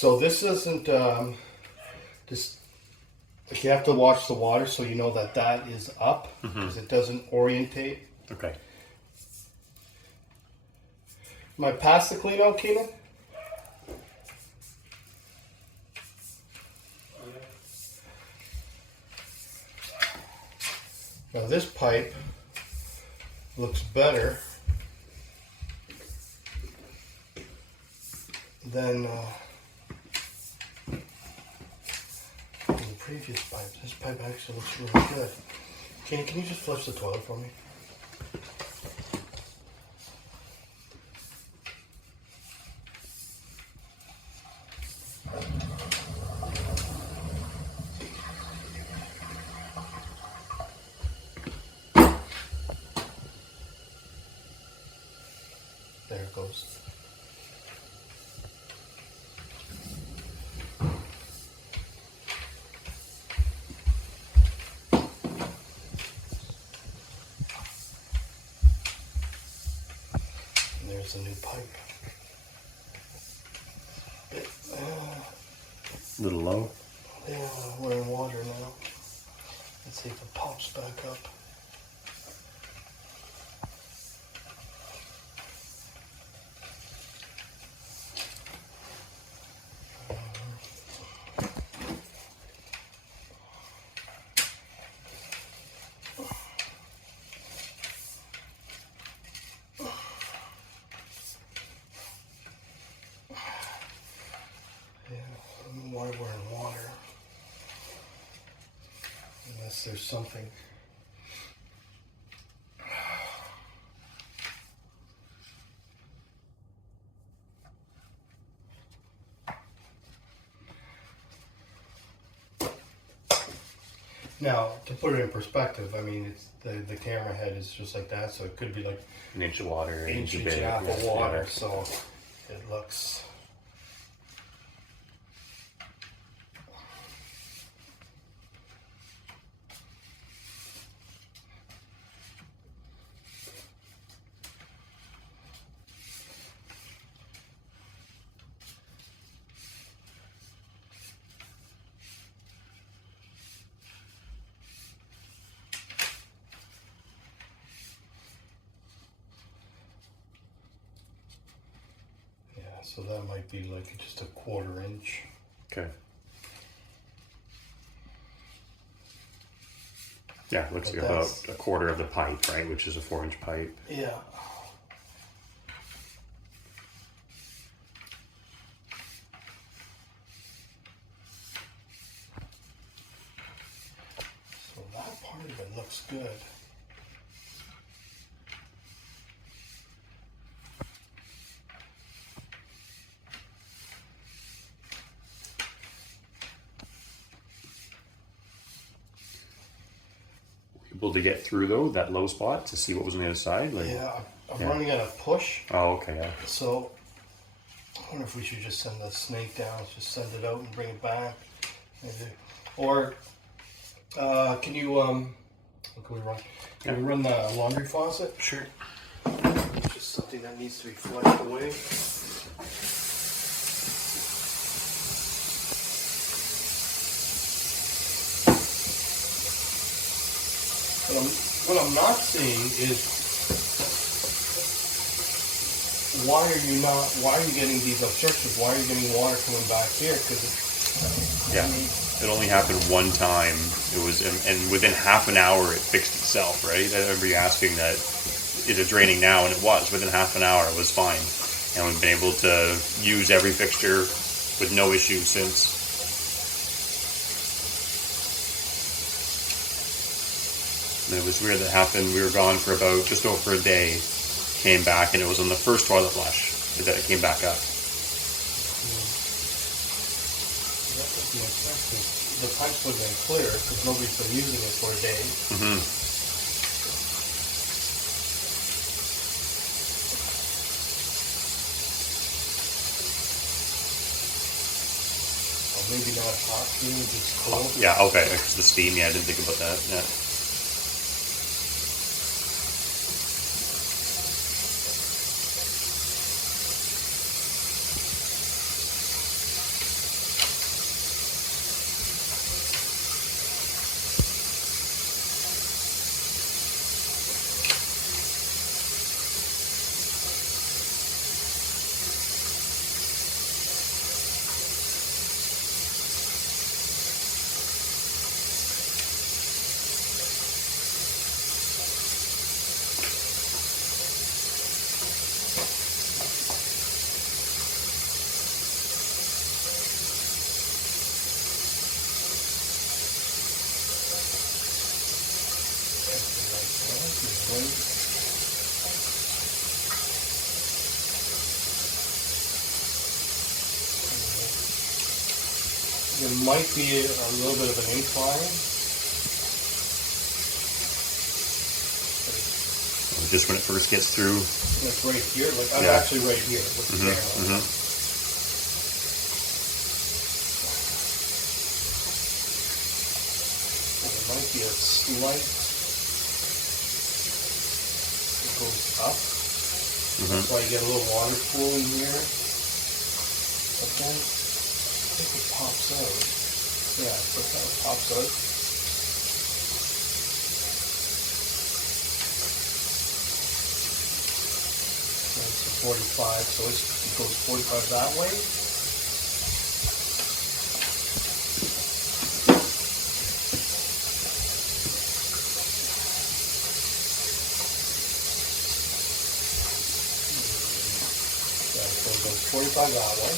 So this isn't just. You have to watch the water so you know that that is up because it doesn't orientate. Okay. Am I past the clean out, Keenan? Now this pipe looks better than the previous pipe. This pipe actually looks really good. Can you just flush the toilet for me? There it goes. And there's the new pipe. A little low. Yeah, we're in water now. Let's see if it pops back up. Yeah, I don't know why we're in water. Unless there's something. Now, to put it in perspective, I mean, it's the camera head is just like that, so it could be like An inch of water. An inch of and a half of yeah, water, yeah. so it looks. Yeah, so that might be like just a 1/4 inch. Okay. Yeah, it looks But like about that's- a quarter of the pipe, right? Which is a 4-inch pipe. Yeah. So that part of it looks good. Able to get through though that low spot to see what was on the other side. Like, Yeah, I'm Yeah. running out of push, Oh, okay. Yeah. so I wonder if we should just send the snake down, just send it out and bring it back. Maybe. Or can you what can we run? Can we run the laundry faucet? Sure. It's just something that needs to be flushed away. What I'm not seeing is why are you getting these obstructions? Why are you getting water coming back here? Because Yeah. It only happened one time. It was, and within half an hour, it fixed itself. Right. I remember you asking that, is it draining now? And it was. Within half an hour, it was fine, and we've been able to use every fixture with no issue since. And it was weird that happened. We were gone for about just over a day. Came back, and it was on the first toilet flush that it came back up. that could be effective. The pipes would have been clear because nobody's been using it for a day. Mm-hmm. Or maybe not hot fuel, just cold. Yeah, okay. Because the steam, yeah, I didn't think about that. Yeah. there might be a little bit of an incline. Just when it first gets through. It's right here. Like I'm Yeah. actually right here with the camera. There might be a slight. It goes up. That's why you get a little water flow in here. But then I think it pops out. Yeah, so it kind of pops out. It's a 45, so it goes 45 that way. Yeah, so it goes 45 that way.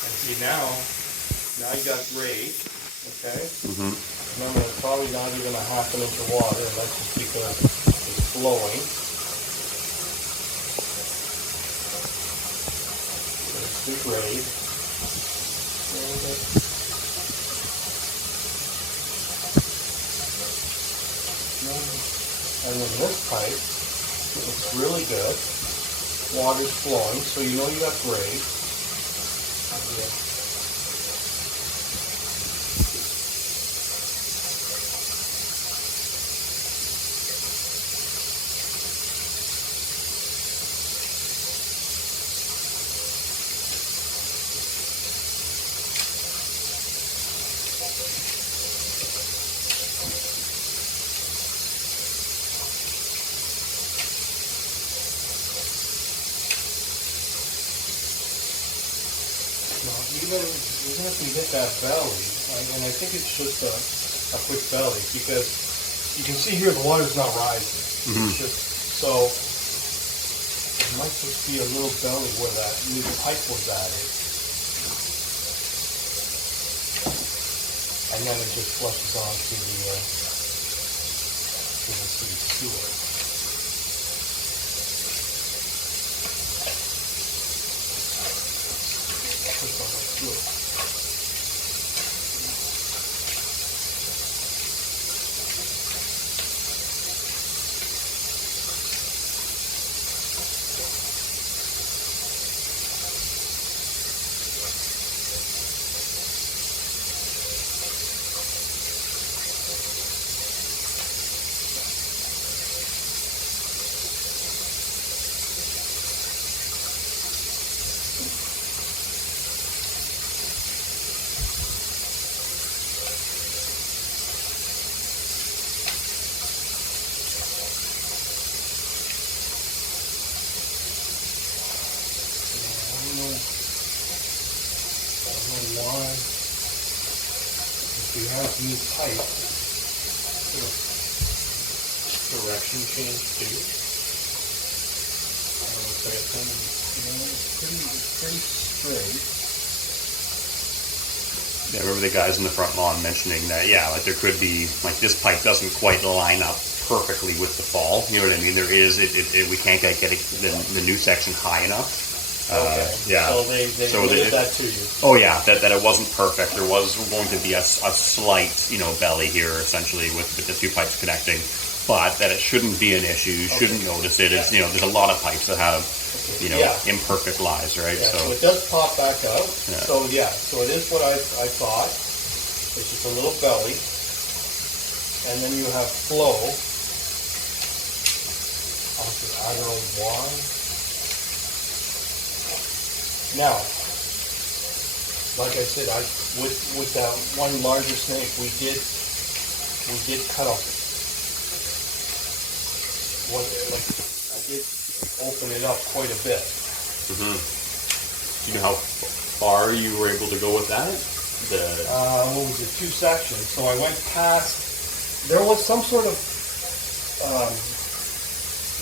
And see now you got grade, okay? Remember, it's probably not even a half an inch of water, and that's just because it's flowing. There's the grade. And then this pipe, it's really good. Water's flowing, so you know you got grade. Yeah. Even if we hit that belly, and I think it's just a quick belly, because you can see here the water's not rising. It's just, so it might just be a little belly where that new pipe was added. And then it just flushes onto the sewer. If you have new pipe, direction change too. So it's pretty straight. Yeah, I remember the guys in the front lawn mentioning that, yeah, like there could be, like this pipe doesn't quite line up perfectly with the fall. You know what I mean? There is, we can't get the new section high enough. Okay. Yeah. So they admitted that to you. Oh yeah, that it wasn't perfect. There was going to be a slight, belly here, essentially, with the two pipes connecting, but that it shouldn't be an issue. You shouldn't notice it. It's, there's a lot of pipes that have, imperfect lies, right? Yeah, so it does pop back out. Yeah. So it is what I thought. It's just a little belly, and then you have flow. I don't know why. Now, like I said, with that one larger snake, we did cut off. I did open it up quite a bit. Mm-hmm. Do you know how far you were able to go with that? What was it? 2 sections. So I went past. There was some sort of what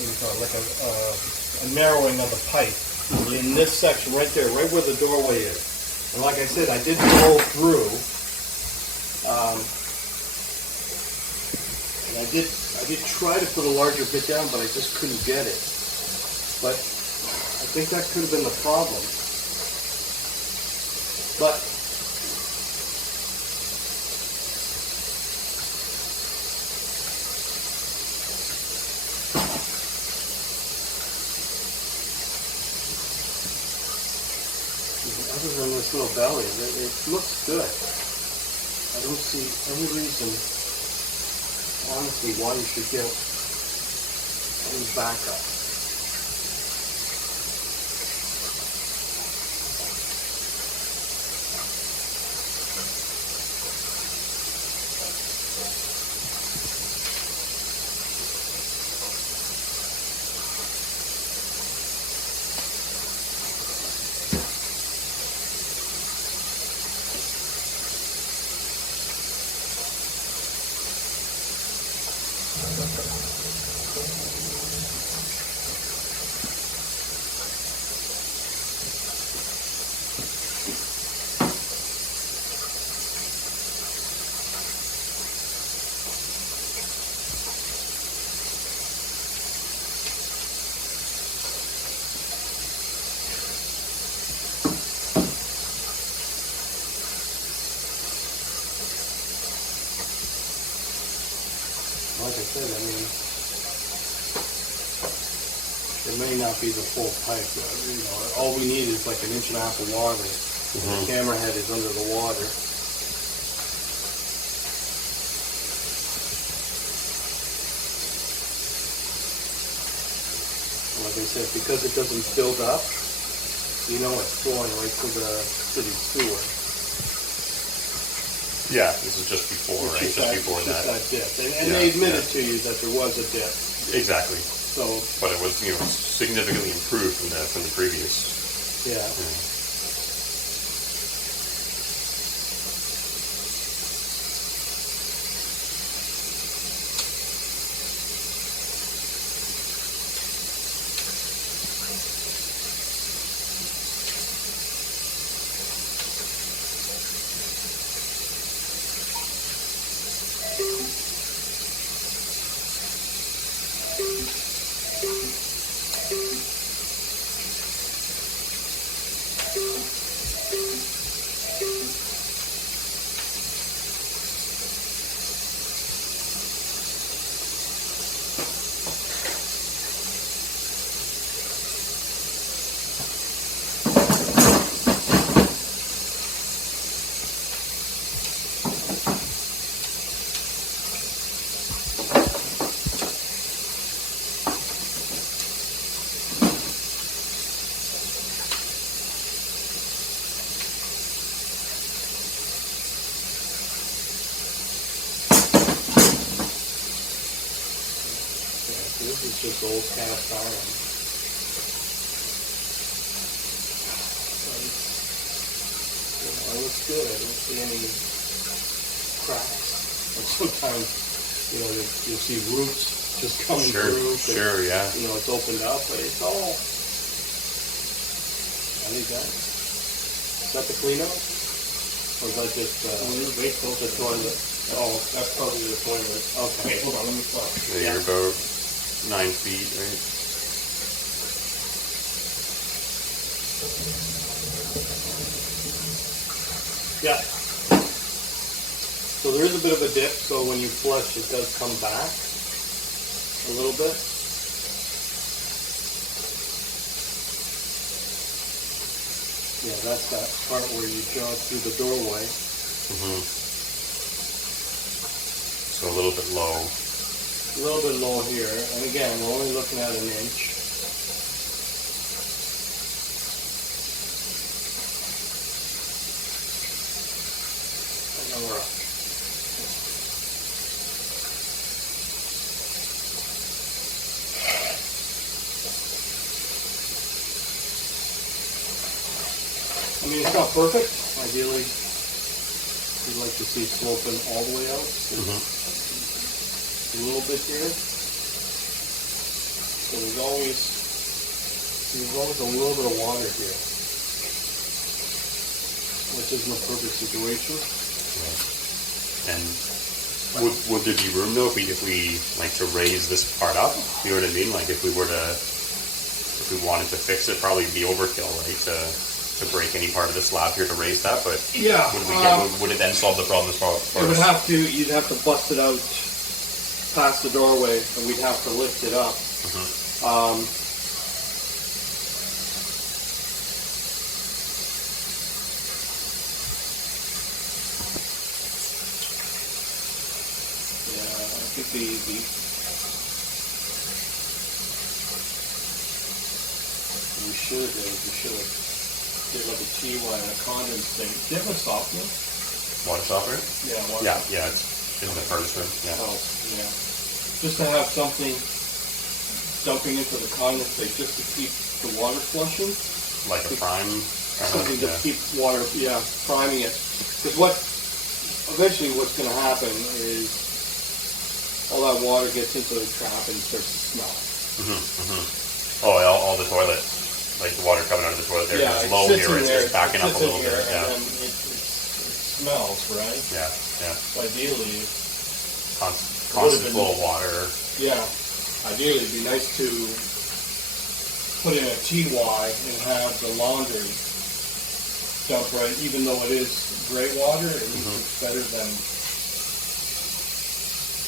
do you call it? Like a narrowing of the pipe in this section right there, right where the doorway is. And like I said, I did go through. And I did try to put a larger bit down, but I just couldn't get it. But I think that could have been the problem. But other than this little belly, it looks good. I don't see any reason, honestly, why you should get any backup. Like I said, I mean, it may not be the full pipe. You know, all we need is like 1.5 inches of water. The camera head is under the water. Like I said, because it doesn't build up, you know it's flowing right to the city sewer. Yeah, this is just before, right? Just before that. Just that dip. And they admitted to you that there was a dip. Exactly. So, but it was, significantly improved from the previous. Yeah. This is just old cast iron. It looks good. I don't see any cracks. And sometimes, you'll see roots just coming through. Sure, yeah. It's opened up, but it's all. I think that. Is that the cleanup? Or is that just the toilet? Oh, that's probably the toilet. Okay, hold on, let me stop. Yeah, you're about 9 feet, right? Yeah. So there is a bit of a dip, so when you flush, it does come back a little bit. Yeah, that's that part where you jog through the doorway. So a little bit low. A little bit low here, and again, we're only looking at 1 inch. And then we're up. I mean, it's not perfect. Ideally, we'd like to see it sloping all the way out. A little bit here. So there's always a little bit of water here, which isn't a perfect situation. Right. And would there be room though if we like to raise this part up? You know what I mean? Like if we were to if we wanted to fix it, probably be overkill, right? To break any part of the slab here to raise that, but Yeah. would it then solve the problem as far You'd as have to bust it out past the doorway, and we'd have to lift it up. Yeah, I think we should have did like a TY and a condensate. Do you have a softener? water softener? Yeah, water. Yeah, it's in the furnace room. Yeah. Oh, yeah. Just to have something dumping into the condensate just to keep the water flushing. Like a prime. Something to keep water, priming it. Because eventually what's going to happen is all that water gets into the trap and starts to smell. Oh, all the toilet, like the water coming out of the toilet there, it's low here, it's just backing up a little bit. And then it smells, right? Yeah. So ideally, Constant flow of water. Yeah, ideally it'd be nice to put in a TY and have the laundry dump right, even though it is great water, at least it's better than...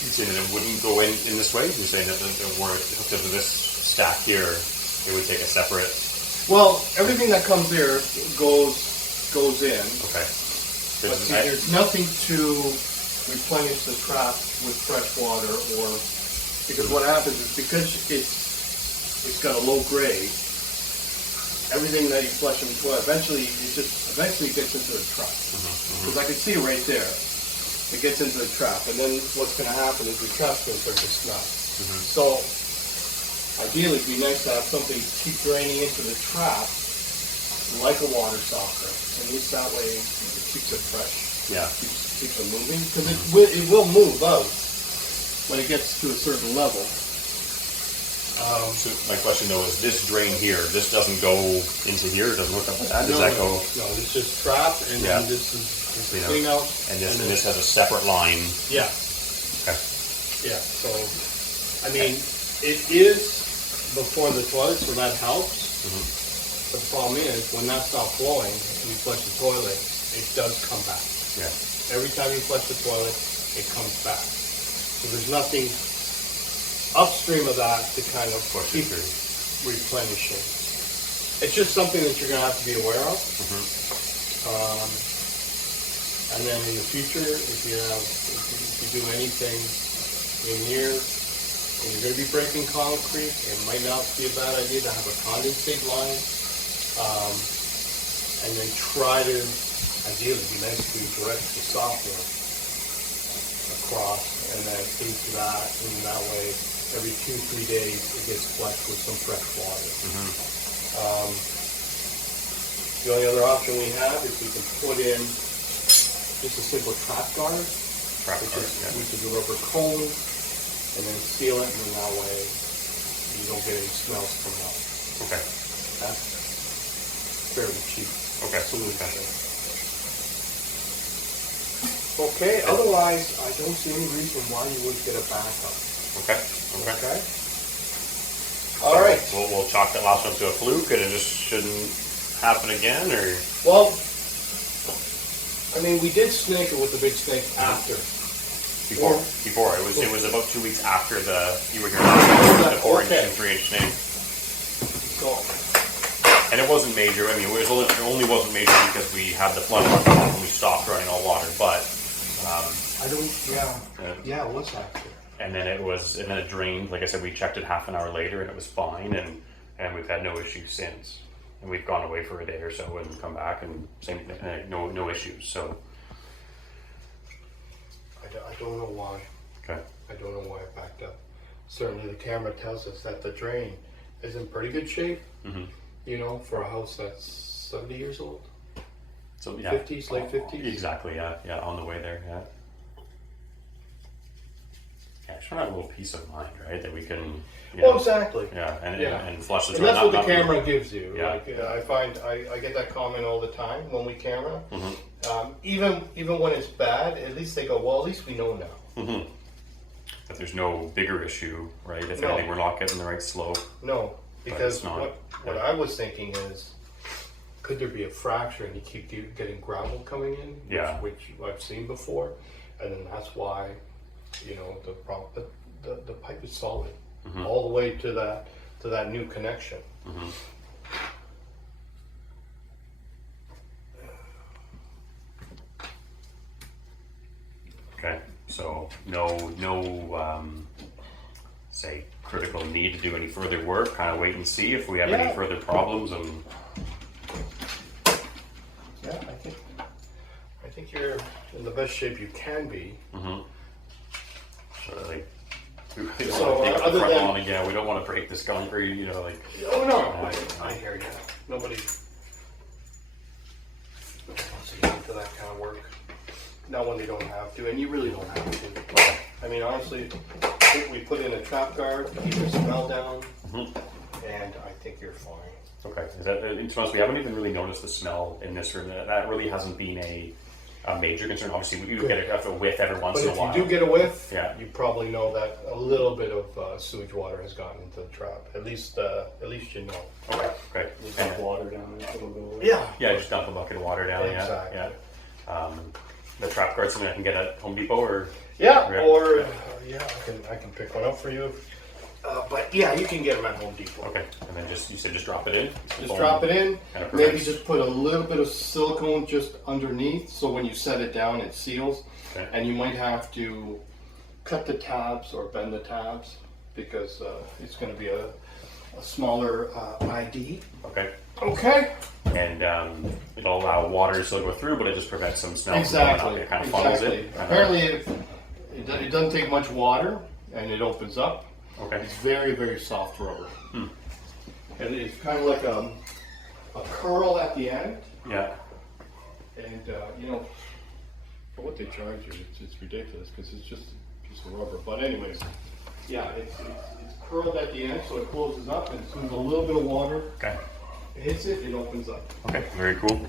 You're saying that it wouldn't go in this way? You're saying that where it hooked up to this stack here, it would take a separate... Well, everything that comes there goes in. Okay. But see, there's nothing to replenish the trap with fresh water, or because what happens is because it's got a low grade, everything that you flush in the toilet eventually gets into the trap. Because I can see it right there. It gets into the trap, and then what's going to happen is the trap's going to start to smell. So ideally, it'd be nice to have something keep draining into the trap, like a water softener. At least that way it keeps it fresh. Yeah. Keeps it moving, because it will move out when it gets to a certain level. So my question though is, this drain here, this doesn't go into here? It doesn't hook up to that? Does that go? No, it's just trap, and then this is clean out. And this has a separate line. Yeah. Okay. Yeah. So, I mean, it is before the toilet, so that helps. But the problem is, when that stops flowing and you flush the toilet, it does come back. Yeah. Every time you flush the toilet, it comes back. So there's nothing upstream of that to kind of keep replenishing. It's just something that you're going to have to be aware of. And then in the future, if you do anything in here, and you're going to be breaking concrete, it might not be a bad idea to have a condensate line. And then try to, ideally, it'd be nice to direct the software across and then into that, and that way, every 2-3 days, it gets flushed with some fresh water. The only other option we have is we can put in just a simple trap guard, which is a rubber cone, and then seal it, and then that way you don't get any smells coming out. Okay. That's fairly cheap. Okay. Solution. Okay, otherwise, I don't see any reason why you wouldn't get a backup. Okay. All right. We'll chalk that last one to a fluke, and it just shouldn't happen again, or? Well, I mean, we did snake it with the big snake after. Before. It was about 2 weeks after you were here last time, the 4-inch and 3-inch snake. So, and it wasn't major. I mean, it only wasn't major because we had the flood water and we stopped running all water. But I don't. Yeah, it was after. And then it drained. Like I said, we checked it half an hour later, and it was fine. And we've had no issues since. And we've gone away for a day or so and come back, and same thing. No issues. So. I don't know why. Okay. I don't know why it backed up. Certainly, the camera tells us that the drain is in pretty good shape. You know, for a house that's 70 years old. So yeah. 50s, late 50s. Exactly. Yeah. On the way there. Yeah. Yeah. Just want to have a little peace of mind, right? That we can. Exactly. Yeah. And flush the toilet. And that's what the camera gives you. Yeah. Like, I find I get that comment all the time when we camera. Even when it's bad, at least they go, well, at least we know now. That there's no bigger issue, right? If anything, we're not getting the right slope. No. Because it's not. what I was thinking is, could there be a fracture and you keep getting gravel coming in? Yeah. Which I've seen before, and then that's why, you know, the pipe is solid all the way to that new connection. Okay, so no, say critical need to do any further work. Kind of wait and see if we have any Yeah. further problems. And Yeah, I think you're in the best shape you can be. so like, we don't So, want to take up the other front than- lawn again. We don't want to break this concrete. You know, like Oh no, Right. I hear you. Nobody wants to get into that kind of work. Not when they don't have to, and you really don't have to. I mean, honestly, I think we put in a trap guard, keep the smell down, and I think you're fine. okay. Is that to be honest, we haven't even really noticed the smell in this room. That really hasn't been a major concern. Obviously, we do get a whiff every once But in a if while. you do get a whiff, Yeah. you probably know that a little bit of sewage water has gotten into the trap. At least you know. Okay, great. There's like water down there, a little bit of Yeah. Yeah, just dump a bucket of water down. Exactly. Yeah. The trap guard something I can get at Home Depot or Yeah, Yeah. or I can pick one up for you. But yeah, you can get them at Home Depot. okay, and then you said just drop it in. Just drop it in. Kind of Maybe prevents- just put a little bit of silicone just underneath, so when you set it down, it seals. Okay. And you might have to cut the tabs or bend the tabs because it's going to be a smaller ID. Okay, Okay. and it'll allow water to still go through, but it just prevents some smell from Exactly. going up. It kind of funnels Exactly. it. Apparently, it doesn't take much water, and it opens up. Okay. It's very, very soft rubber. And it's kind of like a curl at the end. Yeah. And, you know, for what they charge you, it's ridiculous because it's just a piece of rubber. But anyways, yeah, it's curled at the end, so it closes up, and as soon as a little bit of water Okay. hits it, it opens up. Okay. Very cool.